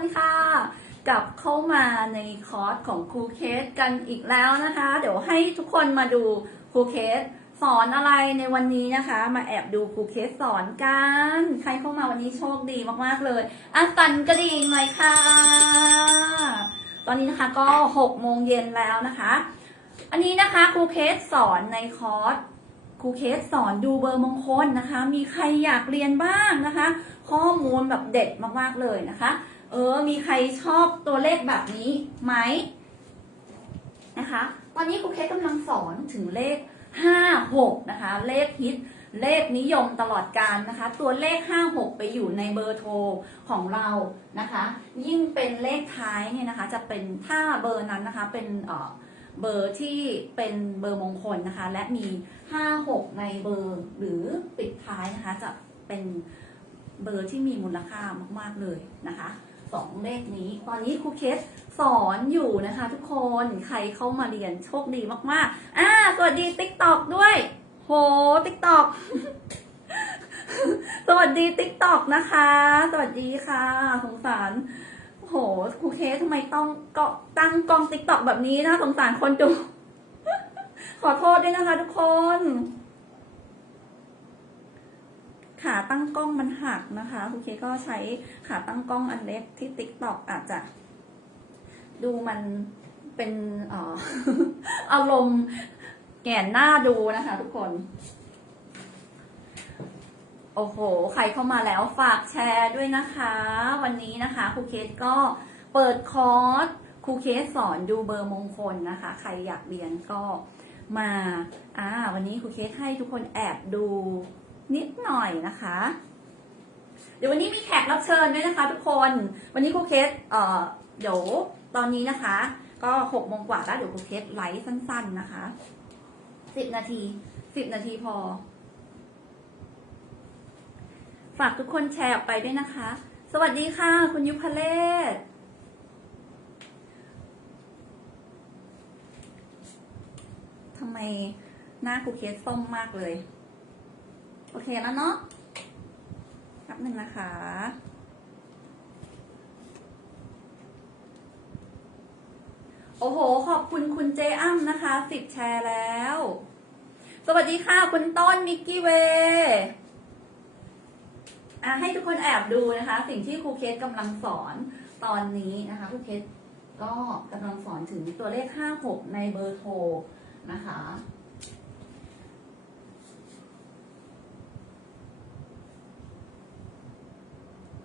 ันค่ะกลับเข้ามาในคอร์สของครูเคสกันอีกแล้วนะคะ เดี๋ยวให้ทุกคนมาดูครูเคสสอนอะไรในวันนี้นะคะ มาแอบดูครูเคสสอนกัน ใครเข้ามาวันนี้โชคดีมากๆเลยอะสั่นกระดิ่งหน่อยค่ะ ตอนนี้นะคะก็6โมงเย็นแล้วนะคะ อันนี้นะคะครูเคสสอนในคอร์สครูเคสสอนดูเบอร์มงคลนะคะ มีใครอยากเรียนบ้างนะคะ ข้อมูลแบบเด็ดมากๆเลยนะคะ เออ มีใครชอบตัวเลขแบบนี้ไหมนะคะ ตอนนี้ครูเคสกำลังสอนถึงเลข 5 6 นะคะ เลขฮิต เลขนิยมตลอดการนะคะ ตัวเลข 5 6 ไปอยู่ในเบอร์โทรของเรานะคะ ยิ่งเป็นเลขท้ายเนี่ยนะคะ จะเป็นถ้าเบอร์นั้นนะคะเป็นเอ่อเบอร์ที่เป็นเบอร์มงคลนะคะ และมี 5 6 ในเบอร์หรือปิดท้ายนะคะ จะเป็นเบอร์ที่มีมูลค่ามาก ๆ เลยนะคะ สองเลขนี้ ตอนนี้ครูเคสสอนอยู่นะคะ ทุกคนใครเข้ามาเรียนโชคดีมากๆอ่าสวัสดีติ๊กตอกด้วย โหติ๊กตอกสวัสดีติ๊กตอกนะคะ สวัสดีค่ะ สงสารโหครูเคสทำไมต้องก็ตั้งกองติ๊กตอกแบบนี้นะสงสารคนดูขอโทษด้วยนะคะทุกคน ขาตั้งกล้องมันหักนะคะครูเคก็ใช้ขาตั้งกล้องอันเล็กที่ติ๊กตอกอาจจะดูมันเป็นเอ่ออารมณ์แก่นหน้าดูนะคะทุกคน โอ้โห ใครเข้ามาแล้วฝากแชร์ด้วยนะคะ วันนี้นะคะครูเคสก็เปิดคอร์สครูเคสสอนดูเบอร์มงคลนะคะ ใครอยากเรียนก็มา อ่า วันนี้ครูเคสให้ทุกคนแอบดู นิดหน่อยนะคะ เดี๋ยววันนี้มีแขกรับเชิญด้วยนะคะ ทุกคน วันนี้ครูเคสเอ่อเดี๋ยวตอนนี้นะคะ ก็หกโมงกว่าแล้วเดี๋ยวครูเคสไลฟ์สั้น ๆนะคะสิบนาทีสิบนาทีพอ ฝากทุกคนแชร์ออกไปด้วยนะคะ สวัสดีค่ะ คุณยุพเลศทำไมหน้าครูเคสส้มมากเลย อเคแล้วเนาะแป๊บหนึ่งนะคะ โอ้โห ขอบคุณคุณเจอ้ำนะคะสิบแชร์แล้ว สวัสดีค่ะคุณต้นมิกกี้เวอะให้ทุกคนแอบดูนะคะ สิ่งที่ครูเคสกำลังสอนตอนนี้นะคะครูเคสก็กำลังสอนถึงตัวเลข 56 ในเบอร์โทรนะคะ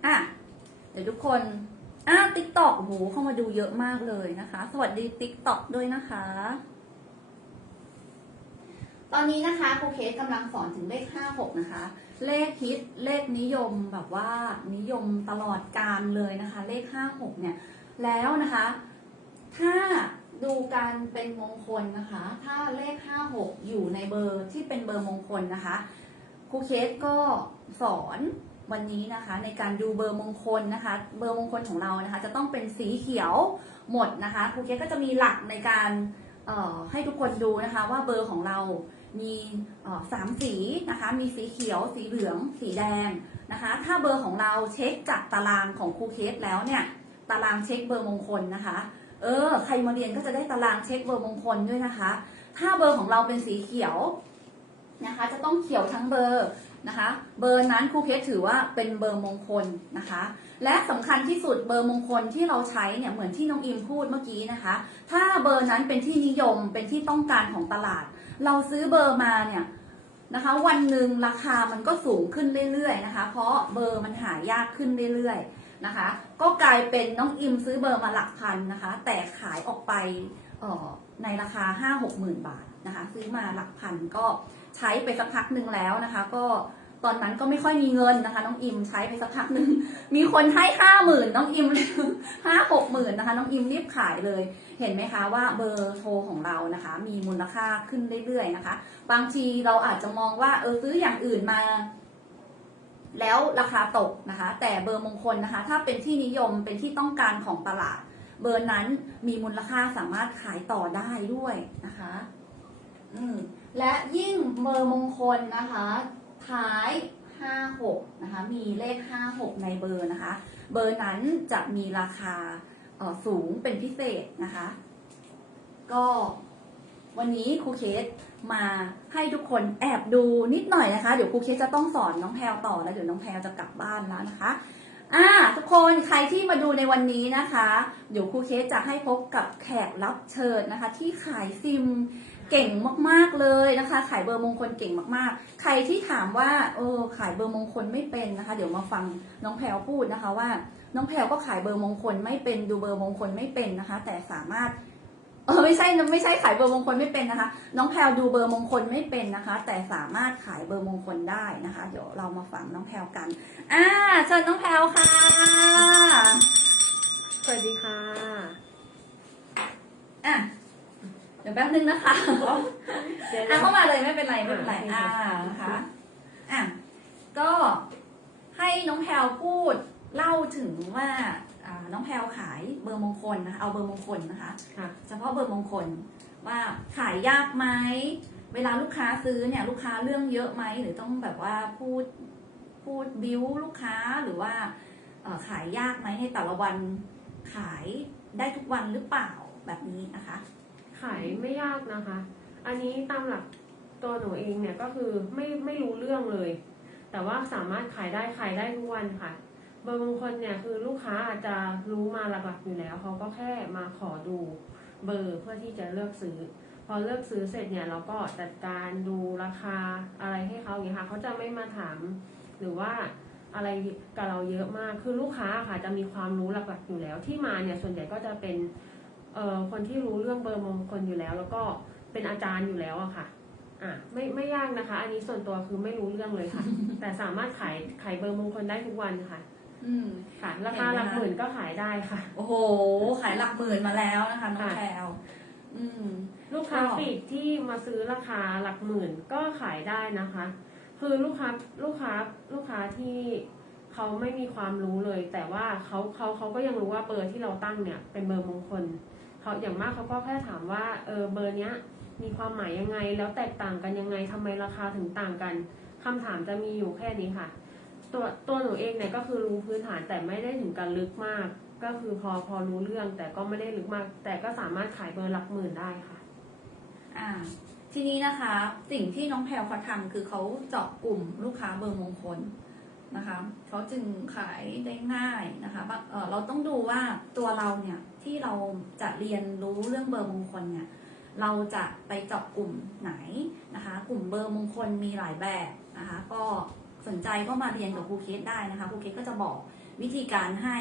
อะเดี๋ยวทุกคนอะติ๊กต็อกโหเข้ามาดูเยอะมากเลยนะคะ สวัสดีติ๊กต็อกด้วยนะคะ ตอนนี้นะคะครูเคสกำลังสอนถึงเลข56นะคะ เลขฮิตเลขนิยมแบบว่านิยมตลอดการเลยนะคะ เลข56เนี่ย แล้วนะคะ ถ้าดูการเป็นมงคลนะคะ ถ้าเลข 56 อยู่ในเบอร์ที่เป็นเบอร์มงคลนะคะครูเคสก็สอน วันนี้นะคะในการดูเบอร์มงคลนะคะ เบอร์มงคลของเรานะคะ จะต้องเป็นสีเขียวหมดนะคะครูเคก็จะมีหลักในการออให้ทุกคนดูนะคะว่าเบอร์ของเรามีออสามสีนะคะ มีสีเขียว สีเหลือง สีแดงนะคะ ถ้าเบอร์ของเราเช็คจากตารางของครูเคสแล้วเนี่ย ตารางเช็คเบอร์มงคลนะคะ เออ ใครมาเรียนก็จะได้ตารางเช็คเบอร์มงคลด้วยนะคะ ถ้าเบอร์ของเราเป็นสีเขียวนะคะ จะต้องเขียวทั้งเบอร์ นะคะ เบอร์นั้นครูเคสถือว่าเป็นเบอร์มงคลนะคะ และสำคัญที่สุดเบอร์มงคลที่เราใช้เนี่ยเหมือนที่น้องอิมพูดเมื่อกี้นะคะ ถ้าเบอร์นั้นเป็นที่นิยมเป็นที่ต้องการของตลาด เราซื้อเบอร์มาเนี่ยนะคะวันหนึ่งราคามันก็สูงขึ้นเรื่อยๆนะคะ เพราะเบอร์มันหายากขึ้นเรื่อยๆนะคะ ก็กลายเป็นน้องอิมซื้อเบอร์มาหลักพันนะคะ แต่ขายออกไป ในราคา 5 6หมื่นบาทนะคะซื้อมาหลักพันก็ใช้ไปสักพักหนึ่งแล้วนะคะ ก็ตอนนั้นก็ไม่ค่อยมีเงินนะคะ น้องอิมใช้ไปสักพักหนึ่งมีคนให้ห้าหมื่นน้องอิมห้าหกหมื่นนะคะ น้องอิมรีบขายเลย เห็นไหมคะว่าเบอร์โทรของเรานะคะ มีมูลค่าขึ้นเรื่อยๆนะคะ บางทีเราอาจจะมองว่าเออซื้ออย่างอื่นมา แล้วราคาตกนะคะ แต่เบอร์มงคลนะคะ ถ้าเป็นที่นิยมเป็นที่ต้องการของตลาด เบอร์นั้นมีมูลค่าสามารถขายต่อได้ด้วยนะคะอืมและยิ่งเบอร์มงคลนะคะท้าย 56 นะคะ มีเลข 56 ในเบอร์นะคะ เบอร์นั้นจะมีราคาสูงเป็นพิเศษนะคะ ก็วันนี้ครูเคสมาให้ทุกคนแอบดูนิดหน่อยนะคะ เดี๋ยวครูเคสจะต้องสอนน้องแพลวต่อแล้วเดี๋ยวน้องแพลวจะกลับบ้านแล้วนะคะ อ่าทุกคนใครที่มาดูในวันนี้นะคะ เดี๋ยวครูเคสจะให้พบกับแขกรับเชิญนะคะ ที่ขายซิมเก่งมาก ๆ เลยนะคะ ขายเบอร์มงคลเก่งมากๆ ใครที่ถามว่าเออขายเบอร์มงคลไม่เป็นนะคะ เดี๋ยวมาฟังน้องแพลวพูดนะคะว่า น้องแพลวก็ขายเบอร์มงคลไม่เป็นดูเบอร์มงคลไม่เป็นนะคะ แต่สามารถ ออไม่ใช่ไม่ใช่ขายเบอร์มงคลไม่เป็นนะคะ น้องแพลวดูเบอร์มงคลไม่เป็นนะคะ แต่สามารถขายเบอร์มงคลได้นะคะ เดี๋ยวเรามาฟังน้องแพลวกัน อ่าเชิญน้องแพลวค่ะ สวัสดีค่ะ อะเดี๋ยวแป๊บนึงนะคะเดี๋ยวอะนะเข้ามาเลยไม่เป็นไรไม่เป็นไรอ่าอ่าโอเคนะคะอะก็ให้น้องแพลวพูดเล่าถึงว่าอ่า น้องแพลวขายเบอร์มงคลนะคะเอาเบอร์มงคลนะคะ ค่ะ เฉพาะเบอร์มงคลว่าขายยากไหมเวลาลูกค้าซื้อเนี่ยลูกค้าเรื่องเยอะไหมหรือต้องแบบว่าพูดพูดบิวลูกค้าหรือว่าเอ่อขายยากไหมในแต่ละวันขายได้ทุกวันหรือเปล่าแบบนี้นะคะ ขายไม่ยากนะคะ อันนี้ตามหลักตัวหนูเองเนี่ยก็คือไม่ไม่รู้เรื่องเลย แต่ว่าสามารถขายได้ขายได้ทุกวันค่ะ เบอร์บางคนเนี่ยคือลูกค้าอาจจะรู้มาหลักๆอยู่แล้วเขาก็แค่มาขอดูเบอร์เพื่อที่จะเลือกซื้อ พอเลือกซื้อเสร็จเนี่ยเราก็จัดการดูราคาอะไรให้เขาอย่างนี้ค่ะเขาจะไม่มาถาม หรือว่าอะไรกับเราเยอะมากคือลูกค้าค่ะจะมีความรู้หลักๆอยู่แล้ว ที่มาเนี่ยส่วนใหญ่ก็จะเป็นเอ่อคนที่รู้เรื่องเบอร์มงคลอยู่แล้ว แล้วก็เป็นอาจารย์อยู่แล้วอะค่ะอะไม่ไม่ยากนะคะ อันนี้ส่วนตัวคือไม่รู้เรื่องเลยค่ะ แต่สามารถขายขายเบอร์มงคลได้ทุกวันค่ะ อืมค่ะราคาหลักหมื่นก็ขายได้ค่ะ โอ้โห ขายหลักหมื่นมาแล้วนะคะน้องค่ะแพลวอืม ลูกค้าก็ปลีกที่มาซื้อราคาหลักหมื่นก็ขายได้นะคะ คือลูกค้าลูกค้าลูกค้าที่เขาไม่มีความรู้เลย แต่ว่าเขาเขาเขาก็ยังรู้ว่าเบอร์ที่เราตั้งเนี่ย เป็นเบอร์มงคลเขาอย่างมากเขาก็แค่ถามว่าเออเบอร์เนี้ย มีความหมายยังไงแล้วแตกต่างกันยังไงทำไมราคาถึงต่างกันคำถามจะมีอยู่แค่นี้ค่ะ ตัวตัวหนูเองเนี่ยก็คือรู้พื้นฐานแต่ไม่ได้ถึงกันลึกมาก ก็คือพอพอรู้เรื่องแต่ก็ไม่ได้ลึกมาก แต่ก็สามารถขายเบอร์หลักหมื่นได้ค่ะ อ่า ทีนี้นะคะ สิ่งที่น้องแพลวเขาทำคือเขาเจาะกลุ่มลูกค้าเบอร์มงคลนะคะเขาจึงขายได้ง่ายนะคะเออเราต้องดูว่าตัวเราเนี่ยที่เราจะเรียนรู้เรื่องเบอร์มงคลเนี่ยเราจะไปเจาะกลุ่มไหนนะคะ กลุ่มเบอร์มงคลมีหลายแบบนะคะ ก็ สนใจก็มาเรียนกับครูเคสได้นะคะครูเคสก็จะบอกวิธีการให้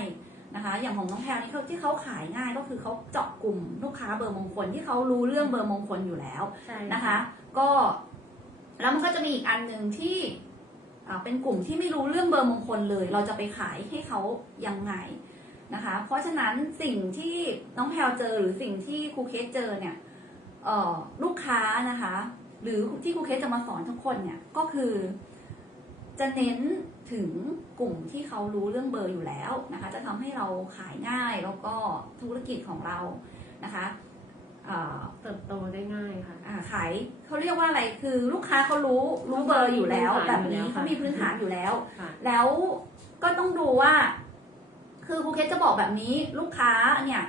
นะคะ อย่างของน้องแพลวนี่เขาที่เขาขายง่ายก็คือเขาเจาะกลุ่มลูกค้าเบอร์มงคลที่เขารู้เรื่องเบอร์มงคลอยู่แล้วใช่นะคะ ก็แล้วมันก็จะมีอีกอันหนึ่งที่อ่าเป็นกลุ่มที่ไม่รู้เรื่องเบอร์มงคลเลย เราจะไปขายให้เขายังไงนะคะ เพราะฉะนั้นสิ่งที่น้องแพลวเจอหรือสิ่งที่ครูเคสเจอเนี่ยเอ่อลูกค้านะคะ หรือที่ครูเคสจะมาสอนทุกคนเนี่ยก็คือ จะเน้นถึงกลุ่มที่เขารู้เรื่องเบอร์อยู่แล้วนะคะ จะทำให้เราขายง่ายแล้วก็ธุรกิจของเรานะคะอ่าเติบโตได้ง่ายค่ะอ่าขายเขาเรียกว่าอะไรคือลูกค้าเขารู้รู้เบอร์อยู่แล้วเขามีแบบพื้นฐานอยู่นี้แล้วเขามีพื้นฐานอยู่แล้วค่ะแล้วก็ต้องดูว่า คือครูเคสจะบอกแบบนี้ลูกค้าเนี่ย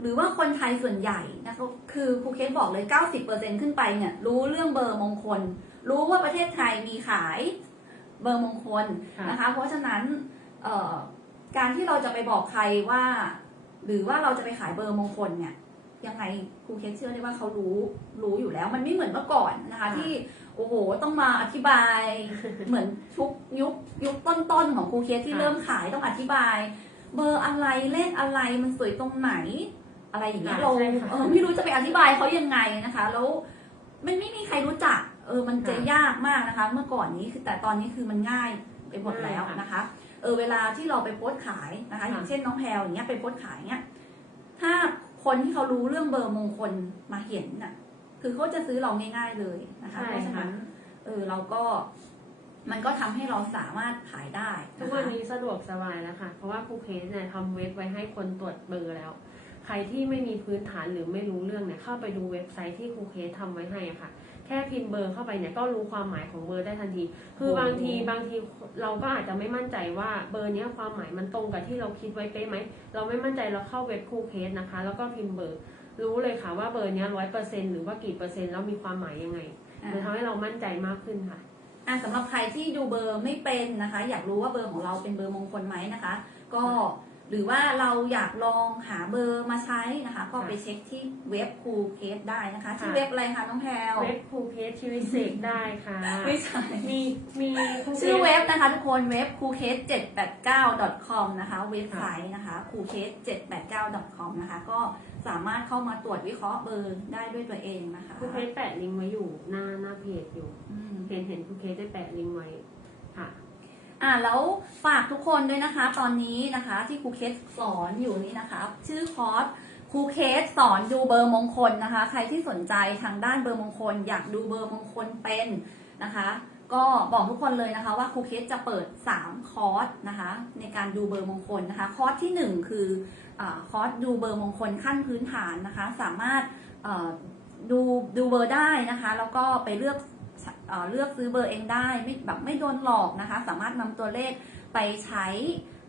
หรือว่าคนไทยส่วนใหญ่นะคะคือครูเคสบอกเลย 90%ขึ้นไปเนี่ยรู้เรื่องเบอร์มงคล รู้ว่าประเทศไทยมีขาย เบอร์มงคลค่ะนะคะ เพราะฉะนั้นเอ่อการที่เราจะไปบอกใครว่า หรือว่าเราจะไปขายเบอร์มงคลเนี่ยยังไงครูเคสเชื่อได้ว่าเขารู้รู้อยู่แล้ว มันไม่เหมือนเมื่อก่อนนะคะค่ะที่โอ้โหต้องมาอธิบายเหมือนทุกยุคยุคต้นๆของครูเคสที่ค่ะเริ่มขายต้องอธิบาย เบอร์อะไรเลขอะไรมันสวยตรงไหน อะไรอย่างเงี้ยค่ะเราใช่ค่ะเออไม่รู้จะไปอธิบายเขายังไงนะคะ แล้วมันไม่มีใครรู้จัก เออมันจะค่ะยากมากนะคะ เมื่อก่อนนี้คือแต่ตอนนี้คือมันง่ายไปหมดแล้วง่ายค่ะนะคะเออเวลาที่เราไปโพสต์ขายนะคะค่ะอย่างเช่นน้องแพลวอย่างเงี้ยไปโพสต์ขายเงี้ยถ้าคนที่เขารู้เรื่องเบอร์มงคลมาเห็นน่ะ คือเขาจะซื้อเราง่ายๆเลยนะคะใช่เพราะฉะค่ะนั้นเออเราก็มันก็ทำให้เราสามารถขายได้ทุนะกวันคะนี้สะดวกสบายแล้วค่ะ เพราะว่าครูเคสเนี่ยทำเว็บไว้ให้คนตรวจเบอร์แล้ว ใครที่ไม่มีพื้นฐานหรือไม่รู้เรื่องเนี่ยเข้าไปดูเว็บไซต์ที่ครูเคสทำไว้ให้อะค่ะ แค่พิมพ์เบอร์เข้าไปเนี่ยก็รู้ความหมายของเบอร์ได้ทันที คือบางทีบางทีเราก็อาจจะไม่มั่นใจว่าเบอร์เนี้ยความหมายมันตรงกับที่เราคิดไว้เป๊ะไหม เราไม่มั่นใจเราเข้าเว็บคูเคสนะคะ แล้วก็พิมพ์เบอร์ รู้เลยค่ะว่าเบอร์เนี้ร้อยเปอร์เซ็นหรือว่ากี่เปอร์เซ็นต์แล้วมีความหมายยังไงอะมันทำให้เรามั่นใจมากขึ้นค่ะอะสำหรับใครที่ดูเบอร์ไม่เป็นนะคะ อยากรู้ว่าเบอร์ของเราเป็นเบอร์มงคลไหมนะคะ ก็ หรือว่าเราอยากลองหาเบอร์มาใช้นะคะ ก็ไปเช็คที่เว็บคูเคสได้นะคะที่ค่ะเว็บอะไรคะน้องแพลวเว็บคูเคสชีวิตเสกได้ค่ะไม่ใช่มีมีคูเคสชื่อเว็บนะคะทุกคนเว็บ c o o k e s 789 com นะคะเว็บไซต์นะคะ c o o k e s 789 com นะคะ ก็สามารถเข้ามาตรวจวิเคราะห์เบอร์ได้ด้วยตัวเองนะคะคูเคสแปะลิงก์ไว้อยู่หน้าหน้าเพจอยู่อืมเห็นเห็นคูเคสได้แปะลิงก์ไว้ค่ะ อ่าแล้วฝากทุกคนด้วยนะคะ ตอนนี้นะคะที่ครูเคสสอนอยู่นี้นะคะ ชื่อคอร์สครูเคสสอนดูเบอร์มงคลนะคะ ใครที่สนใจทางด้านเบอร์มงคล อยากดูเบอร์มงคลเป็นนะคะ ก็บอกทุกคนเลยนะคะ ว่าครูเคสจะเปิด 3 คอร์สนะคะ ในการดูเบอร์มงคลนะคะ คอร์สทีหนึ่1 คืออคอร์สดูเบอร์มงคลขั้นพื้นฐานนะคะ สามารถดูดูเบอร์ได้นะคะ แล้วก็ไปเลือก เอ่อเลือกซื้อเบอร์เองได้ไม่แบบไม่โดนหลอกนะคะ สามารถนำตัวเลขไปใช้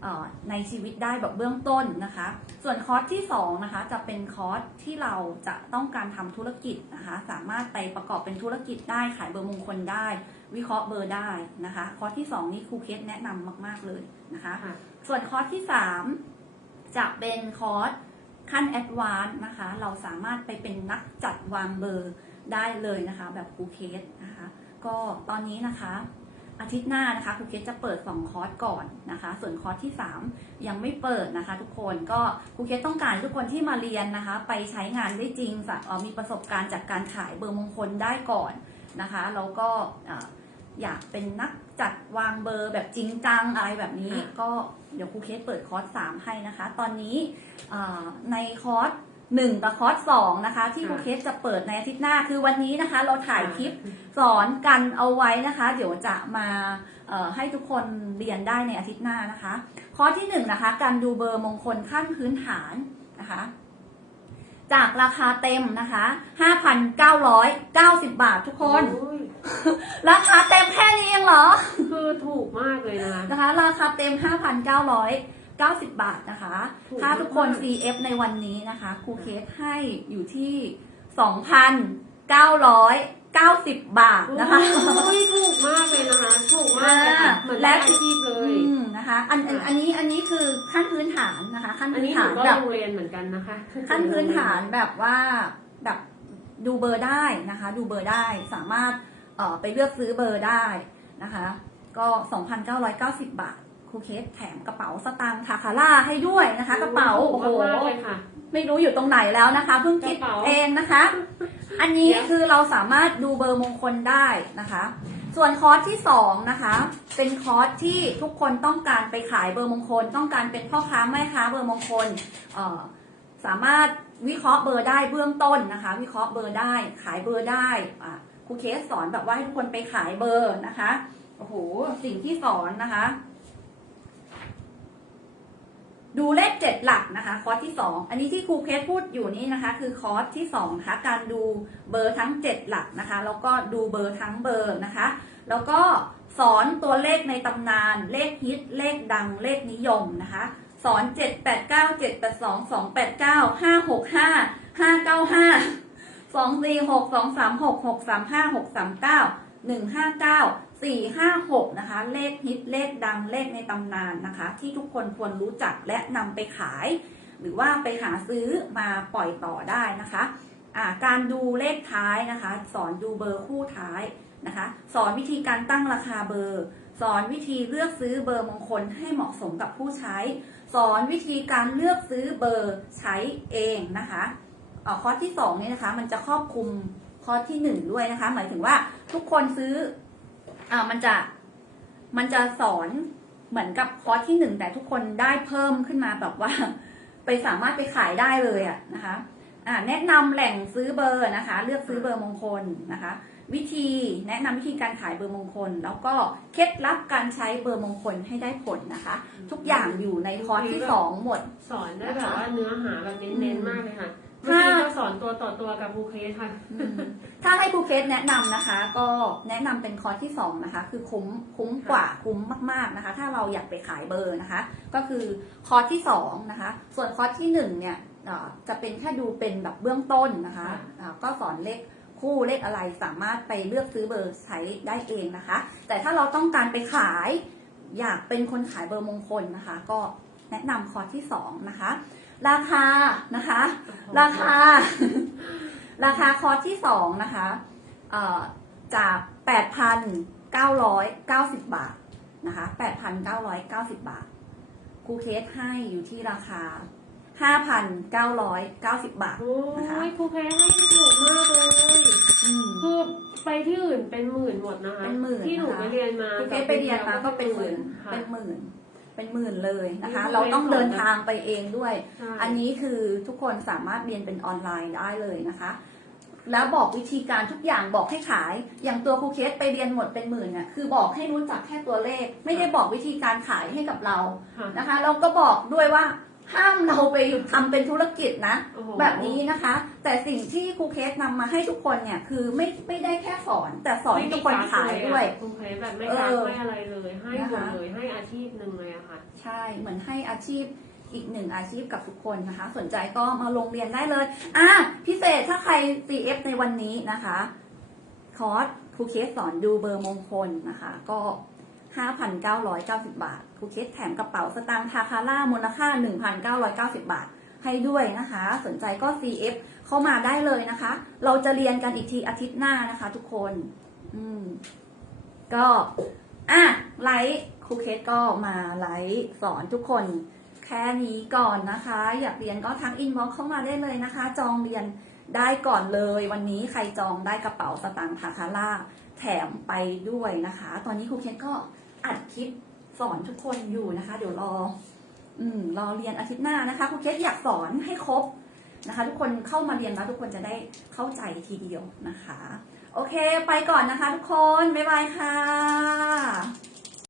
เอ่อในชีวิตได้แบบเบื้องต้นนะคะ ส่วนคอร์สที่2นะคะจะเป็นคอร์สที่เราจะต้องการทำธุรกิจนะคะ สามารถไปประกอบเป็นธุรกิจได้ขายเบอร์มงคลได้ วิเคราะห์เบอร์ได้นะคะ คอร์สที่ 2 นี้ครูเคสแนะนำมาก ๆเลยนะคะค่ะส่วนคอร์สที่ 3 จะเป็นคอร์สขั้นแอดวานซ์นะคะ เราสามารถไปเป็นนักจัดวางเบอร์ได้เลยนะคะ แบบครูเคสนะคะ ก็ตอนนี้นะคะ อาทิตย์หน้านะคะครูเคสจะเปิด 2 คอร์สก่อนนะคะ ส่วนคอร์สที่ 3 ยังไม่เปิดนะคะ ทุกคนก็ครูเคสต้องการให้ทุกคนที่มาเรียนนะคะ ไปใช้งานได้จริงสะเอ่อมีประสบการณ์จากการขายเบอร์มงคลได้ก่อนนะคะแล้วก็เอ่ออยากเป็นนักจัดวางเบอร์แบบจริงจังอะไรแบบนี้ค่ะก็เดี๋ยวครูเคสเปิดคอร์ส3ให้นะคะ ตอนนี้เอ่อในคอร์ส หนึ่งกับคอร์สสองนะคะ ที่ครูเคสจะเปิดในอาทิตย์หน้าคือวันนี้นะคะ เราถ่ายคลิปสอนกันเอาไว้นะคะ เดี๋ยวจะมาเอ่อให้ทุกคนเรียนได้ในอาทิตย์หน้านะคะ ข้อที่หนึ่งนะคะการดูเบอร์มงคลขั้นพื้นฐานนะคะ จากราคาเต็มนะคะ5,990 บาททุกคนโอ้ยราคาเต็มแค่นี้เองเหรอ คือถูกมากเลยนะคะนะคะ ราคาเต็ม 5,990 บาทนะคะถูกถ้าทุกคนมาก CF ในวันนี้นะคะครูเคสให้อยู่ที่ 2,990 บาทนะคะโอ้ยถูกมากเลยนะคะ ถูกมากเลยค่ะอ่าเหมือนและและอาชีพเลยอืมนะคะอันอันอันนี้อันนี้คือขั้นพื้นฐานนะคะ ขั้นอันพื้นนี้หฐานูนก็แบบโรงเรียนเหมือนกันนะคะขั้นพื้นฐานแบบว่าแบบดูเบอร์ได้นะคะ ดูเบอร์ได้สามารถเอ่อไปเลือกซื้อเบอร์ได้นะคะ ก็ 2,990 บาทค รูเคสแถมกระเป๋าสตางค์คาคาร่าให้ด้วยนะคะ กระเป๋าถูโอ้กโหมากๆเลยค่ะ ไม่รู้อยู่ตรงไหนแล้วนะคะ เพิ่งคิดกระเป๋า เองนะคะ อันนี้เดี๋ยวคือเราสามารถดูเบอร์มงคลได้นะคะ ส่วนคอร์สที่สองนะคะ เป็นคอร์สที่ทุกคนต้องการไปขายเบอร์มงคล ต้องการเป็นพ่อค้าแม่ค้าเบอร์มงคลเอ่อสามารถวิเคราะห์เบอร์ได้เบื้องต้นนะคะ วิเคราะห์เบอร์ได้ ขายเบอร์ได้อะครูเคสสอนแบบว่าให้ทุกคนไปขายเบอร์นะคะ โอ้โห สิ่งที่สอนนะคะ ดูเลขเจ็ดหลักนะคะ คอร์สที่สองอันนี้ที่ครูเคสพูดอยู่นี่นะคะ คือคอร์สที่สองนะคะการดูเบอร์ทั้งเจ็ดหลักนะคะ แล้วก็ดูเบอร์ทั้งเบอร์นะคะ แล้วก็สอนตัวเลขในตำนาน เลขฮิต เลขดังเลขนิยมนะคะ สอน 7 8 9 7 8 2 2 8 9 5 6 5 5 9 5 2 4 6 2 3 6 6 3 5 6 3 9 1 5 9 4 5 6 นะคะ เลขฮิตเลขดังเลขในตำนานนะคะ ที่ทุกคนควรรู้จักและนำไปขาย หรือว่าไปหาซื้อมาปล่อยต่อได้นะคะาการดูเลขท้ายนะคะ สอนดูเบอร์คู่ท้ายนะคะ สอนวิธีการตั้งราคาเบอร์ สอนวิธีเลือกซื้อเบอร์มงคลให้เหมาะสมกับผู้ใช้ สอนวิธีการเลือกซื้อเบอร์ใช้เองนะคะออคอร์สที่สองนี้นะคะ มันจะครอบคลุมคอร์สที่หนึ่งด้วยนะคะ หมายถึงว่าทุกคนซื้อ อ่ามันจะมันจะสอนเหมือนกับคอร์สที่หนึ่งแต่ทุกคนได้เพิ่มขึ้นมาแบบว่า ไปสามารถไปขายได้เลยอะนะคะอ่าแนะนำแหล่งซื้อเบอร์นะคะ เลือกซื้อเบอร์มงคลนะคะ วิธีแนะนำวิธีการขายเบอร์มงคล แล้วก็เคล็ดลับการใช้เบอร์มงคลให้ได้ผลนะคะ ทุกอย่างอยู่ในคอร์สที่สองหมด สอนได้แบบว่าเนื้อหาแบบเน้นๆมากเลยค่ะ เมื่อกี้ก็สอนตัวต่อตัวกับครูเคสค่ะอืมถ้าให้ครูเคสแนะนำนะคะ ก็แนะนำเป็นคอร์สที่สองนะคะ คือคุ้มคุ้มกว่าคุ้มมากๆนะคะ ถ้าเราอยากไปขายเบอร์นะคะ ก็คือคอร์สที่สองนะคะ ส่วนคอร์สที่หนึ่งเนี่ยเอ่อจะเป็นแค่ดูเป็นแบบเบื้องต้นนะคะค่ะอ่าก็สอนเลขคู่เลขอะไรสามารถไปเลือกซื้อเบอร์ใช้ได้เองนะคะ แต่ถ้าเราต้องการไปขายอยากเป็นคนขายเบอร์มงคลนะคะ ก็แนะนำคอร์สที่สองนะคะ ราคานะคะ ราคา ราคาคอร์สที่สองนะคะเอ่อจาก8,990บาทนะคะ8,990บาทครูเคสให้อยู่ที่ราคา5,990บาทโอ้นะคะยครูเคสให้ถูกมากเลยอืม คือไปที่อื่นเป็นหมื่นหมดนะคะเป็นหมื่นที่หนูนะคะ ไปเรียนมาครูเคสไปเรียนมาก็เป็นหมื่น ค่ะ เป็นหมื่น เป็นหมื่นเลยนะคะนี่ครูเราต้องเคสเดินทางไปเองด้วยใช่อันนี้คือทุกคนสามารถเรียนเป็นออนไลน์ได้เลยนะคะ แล้วบอกวิธีการทุกอย่างบอกให้ขาย อย่างตัวครูเคสไปเรียนหมดเป็นหมื่นเนี่ยคือบอกให้รู้จักแค่ตัวเลข ไม่ได้บอกวิธีการขายให้กับเราค่ะนะคะเราก็บอกด้วยว่า ห้ามเราไปทำเป็นธุรกิจนะโอ้โหแบบนี้นะคะ แต่สิ่งที่ครูเคสนำมาให้ทุกคนเนี่ยคือไม่ไม่ได้แค่สอน แต่สอนให้ทุกคนขายด้วยครูเคสแบบไม่เออกักไม่อะไรเลยให้หมนะคะดเลยให้อาชีพหนึ่งเลยอะค่ะ ใช่เหมือนให้อาชีพอีกหนึ่งอาชีพกับทุกคนนะคะ สนใจก็มาลงเรียนได้เลยอะพิเศษถ้าใคร CF ในวันนี้นะคะ คอร์สครูเคสสอนดูเบอร์มงคลนะคะ ก็ 5,990 บาทครูเคสแถมกระเป๋าสตางค์ทาคาร่ามูลค่า 1,990 บาท ให้ด้วยนะคะ สนใจก็ CF เข้ามาได้เลยนะคะ เราจะเรียนกันอีกทีอาทิตย์หน้านะคะทุกคน อืม ก็อะไลฟ์ครูเคสก็มาไลฟ์สอนทุกคนแค่นี้ก่อนนะคะ อยากเรียนก็ทักอินบ็อกเข้ามาได้เลยนะคะ จองเรียนได้ก่อนเลย วันนี้ใครจองได้กระเป๋าสตางค์ทาคาร่าแถมไปด้วยนะคะ ตอนนี้ครูเคสก็ อัดคลิปสอนทุกคนอยู่นะคะ เดี๋ยวรอ อืมรอเรียนอาทิตย์หน้านะคะครูเคสอยากสอนให้ครบนะคะ ทุกคนเข้ามาเรียนแล้วทุกคนจะได้เข้าใจทีเดียวนะคะ โอเค ไปก่อนนะคะ ทุกคน บ๊ายบายค่ะ